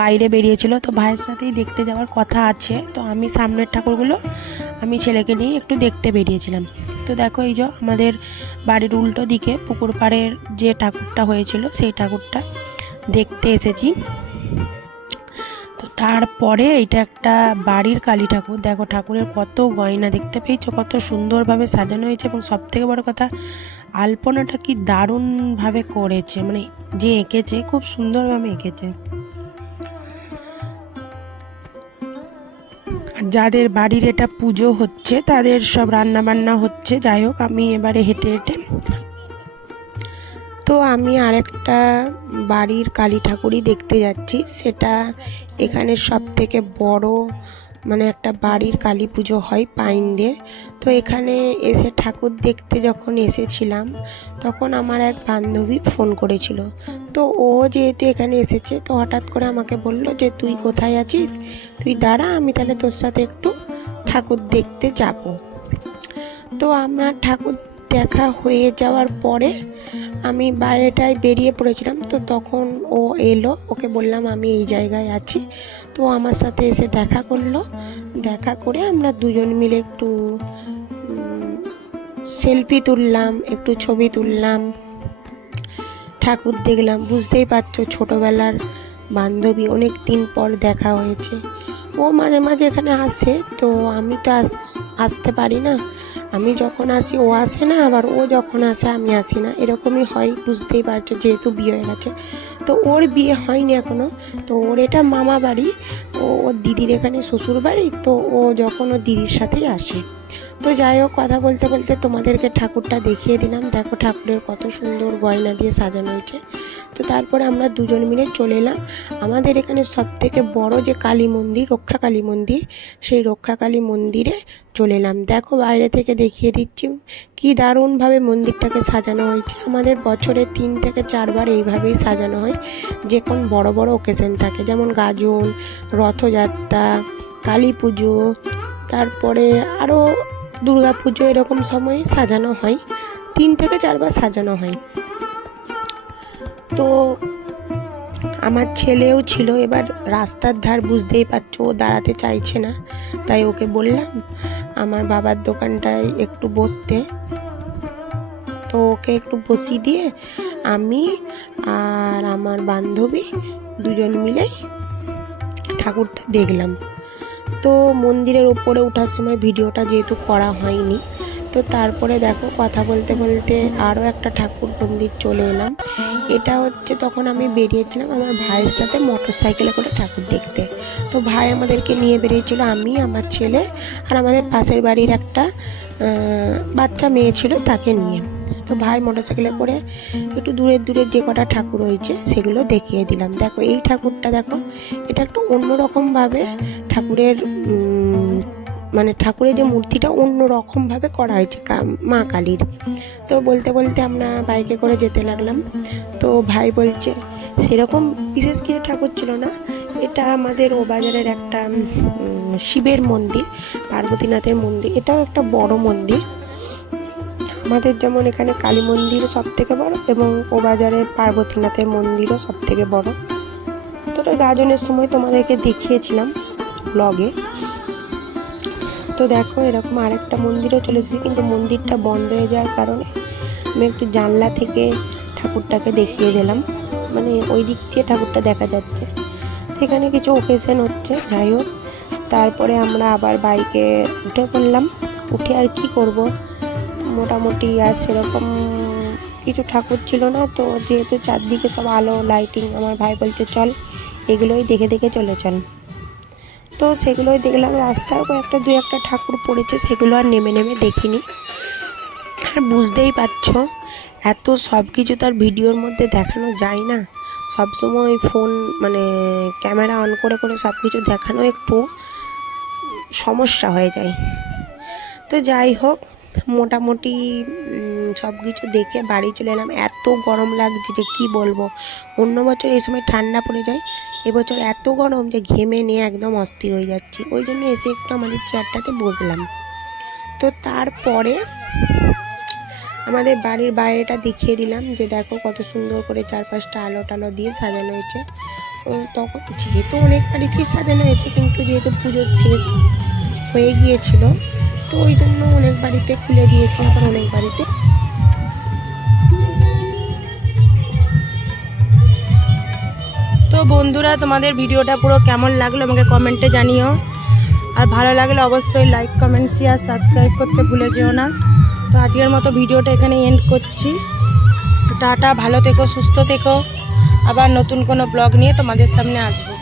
বাইরে বেরিয়েছিল, তো ভাইয়ের সাথেই দেখতে যাওয়ার কথা আছে। তো আমি সামনের ঠাকুরগুলো, আমি ছেলেকে নিয়ে একটু দেখতে বেরিয়েছিলাম। তো দেখো এই যে আমাদের বাড়ির উল্টো দিকে পুকুর পাড়ের যে ঠাকুরটা হয়েছিল, সেই ঠাকুরটা দেখতে এসেছি। তো তারপরে এটা একটা বাড়ির কালী ঠাকুর। দেখো ঠাকুরের কত গয়না, দেখতে পেয়েছ? কত সুন্দরভাবে সাজানো হয়েছে এবং সব থেকে বড় কথা, আলপনাটা কি দারুণভাবে করেছে মানে যে এঁকেছে, খুব সুন্দরভাবে এঁকেছে। যাদের বাড়ির এটা পুজো হচ্ছে, তাদের সব রান্না বান্না হচ্ছে। যাই হোক, আমি এবারে হেঁটে হেঁটে তো আমি আরেকটা বাড়ির কালী ঠাকুরই দেখতে যাচ্ছি। সেটা এখানে সব থেকে বড় মানে একটা বাড়ির কালী পুজো হয় পাইনদের। তো এখানে এসে ঠাকুর দেখতে যখন এসেছিলাম, তখন আমার এক বান্ধবী ফোন করেছিল। তো ও যেহেতু এখানে এসেছে, তো হঠাৎ করে আমাকে বলল যে, তুই কোথায় আছিস? তুই দাঁড়া, আমি তাহলে তোর সাথে একটু ঠাকুর দেখতে যাব। তো আমার ঠাকুর দেখা হয়ে যাওয়ার পরে আমি বাইরেটায় বেরিয়ে পড়েছিলাম। তো তখন ও এলো, ওকে বললাম, আমি এই জায়গায় আছি। তো আমার সাথে এসে দেখা করল। দেখা করে আমরা দুজন মিলে একটু সেলফি তুললাম, একটু ছবি তুললাম। ঠাকুর দেখলাম, বুঝতেই পারছ ছোটোবেলার বান্ধবী, অনেক দিন পর দেখা হয়েছে। ও মাঝে মাঝে এখানে আসে, তো আমি তো আসতে পারি না। আমি যখন আসি ও আসে না, আবার ও যখন আসে আমি আসি না। এরকমই হয়, বুঝতেই পারছ, যেহেতু বিয়ে হয়ে গেছে। তো ওর বিয়ে হয়নি এখনও তো ওর এটা মামা বাড়ি, ও ওর দিদির এখানে শ্বশুর বাড়ি, তো ও যখন ওর দিদির সাথেই আসে। তো যাই হোক, কথা বলতে বলতে তোমাদেরকে ঠাকুরটা দেখিয়ে দিলাম। দেখো ঠাকুরের কত সুন্দর গয়না দিয়ে সাজানো হয়েছে। তো তারপরে আমরা দুজন মিলে চলে এলাম। আমাদের এখানে সব থেকে বড় যে কালী মন্দির, রক্ষা কালী মন্দির, সেই রক্ষা কালী মন্দিরে চলে এলাম। দেখো বাইরে থেকে দেখিয়ে দিচ্ছি কি দারুণভাবে মন্দিরটাকে সাজানো হয়েছে। আমাদের বছরে তিন থেকে চারবার এইভাবেই সাজানো হয়, যে কোন বড় বড় ওকেশন থাকে। যেমন গাজন, রথযাত্রা, কালী পুজো, তারপরে আরও দুর্গা পুজো এরকম সময়ে সাজানো হয়। তিন থেকে চারবার সাজানো হয়। তো আমার ছেলেও ছিল, এবার রাস্তার ধার বুঝতেই পারছ, ও দাঁড়াতে চাইছে না। তাই ওকে বললাম, আমার বাবার দোকানটায় একটু বসতে। তো ওকে একটু বসিয়ে দিয়ে আমি আর আমার বান্ধবী দুজন মিলেই ঠাকুরটা দেখলাম। তো মন্দিরের ওপরে ওঠার সময় ভিডিওটা যেহেতু করা হয়নি তো তারপরে দেখো কথা বলতে বলতে আরও একটা ঠাকুর মন্দির চলে এলাম। এটা হচ্ছে তখন আমি বেরিয়েছিলাম আমার ভাইয়ের সাথে মোটর সাইকেলে করে ঠাকুর দেখতে। তো ভাই আমাদেরকে নিয়ে বেরিয়েছিল, আমি, আমার ছেলে আর আমাদের পাশের বাড়ির একটা বাচ্চা মেয়ে ছিল তাকে নিয়ে। তো ভাই মোটর সাইকেলে করে একটু দূরের দূরের যে কটা ঠাকুর হয়েছে সেগুলো দেখিয়ে দিলাম। দেখো এই ঠাকুরটা দেখো, এটা একটু অন্যরকমভাবে ঠাকুরের মানে ঠাকুরের যে মূর্তিটা অন্য রকমভাবে করা হয়েছে মা কালীর। তো বলতে বলতে আমরা বাইকে করে যেতে লাগলাম। তো ভাই বলছে, সেরকম বিশেষ কিছু ঠাকুর ছিল না। এটা আমাদের ও বাজারের একটা শিবের মন্দির, পার্বতীনাথের মন্দির। এটাও একটা বড় মন্দির। আমাদের যেমন এখানে কালী মন্দির সব থেকে বড় এবং ও বাজারের পার্বতীনাথের মন্দিরও সব থেকে বড়। তো গাজনের সময় তোমাদেরকে দেখিয়েছিলাম ব্লগে তো দেখো, এরকম আরেকটা মন্দিরও চলে এসেছি, কিন্তু মন্দিরটা বন্ধ হয়ে যাওয়ার কারণে আমি একটু জানলা থেকে ঠাকুরটাকে দেখিয়ে দিলাম। মানে ওই দিক দিয়ে ঠাকুরটা দেখা যাচ্ছে। সেখানে কিছু ওকেশন হচ্ছে, যাই হোক। তারপরে আমরা আবার বাইকে উঠে পড়লাম। উঠে আর কি করব? মোটামুটি আর সেরকম কিছু ঠাকুর ছিল না, তো যেহেতু চারদিকে সব আলো লাইটিং আমার ভাই বলছে, চল, এগুলোই দেখে দেখে চলে চল। তো সেগুলোই দেখলাম রাস্তায় কয়েকটা দু একটা ঠাকুর পড়েছে, সেগুলো আর নেমে নেমে দেখিনি। আর বুঝতেই পারছ, এত সব কিছু তার ভিডিওর মধ্যে দেখানো যায় না। সবসময় ফোন মানে ক্যামেরা অন করে করে সব কিছু দেখানো একটু সমস্যা হয়ে যায়। তো যাই হোক মোটামুটি সব কিছু দেখে বাড়ি চলে এলাম। এত গরম লাগছে যে কি বলব? অন্য বছর এই সময় ঠান্ডা পড়ে যায়, এবছর এত গরম যে ঘেমে নিয়ে একদম অস্থির হয়ে যাচ্ছি। ওই জন্য এসে একটু আমাদের চেয়ারটাতে বসলাম। তো তারপরে আমাদের বাড়ির বাইরেটা দেখিয়ে দিলাম যে দেখো কত সুন্দর করে চারপাশটা আলো টালো দিয়ে সাজানো হয়েছে। তখন যেহেতু অনেক বাড়িতেই সাজানো হয়েছে, কিন্তু যেহেতু পুজোর শেষ হয়ে গিয়েছিল তো ওই জন্য অনেক বাড়িতে খুলে দিয়েছে, আবার অনেক বাড়িতে। তো বন্ধুরা, তোমাদের ভিডিওটা পুরো কেমন লাগল আমাকে কমেন্টে জানিও। আর ভালো লাগলে অবশ্যই লাইক কমেন্ট শেয়ার সাবস্ক্রাইব করতে ভুলে যেও না। তো আজকের মতো ভিডিওটা এখানে এন্ড করছি। টাটা, ভালো থেকো, সুস্থ থেকো। আবার নতুন কোনো ব্লগ নিয়ে তোমাদের সামনে আসব।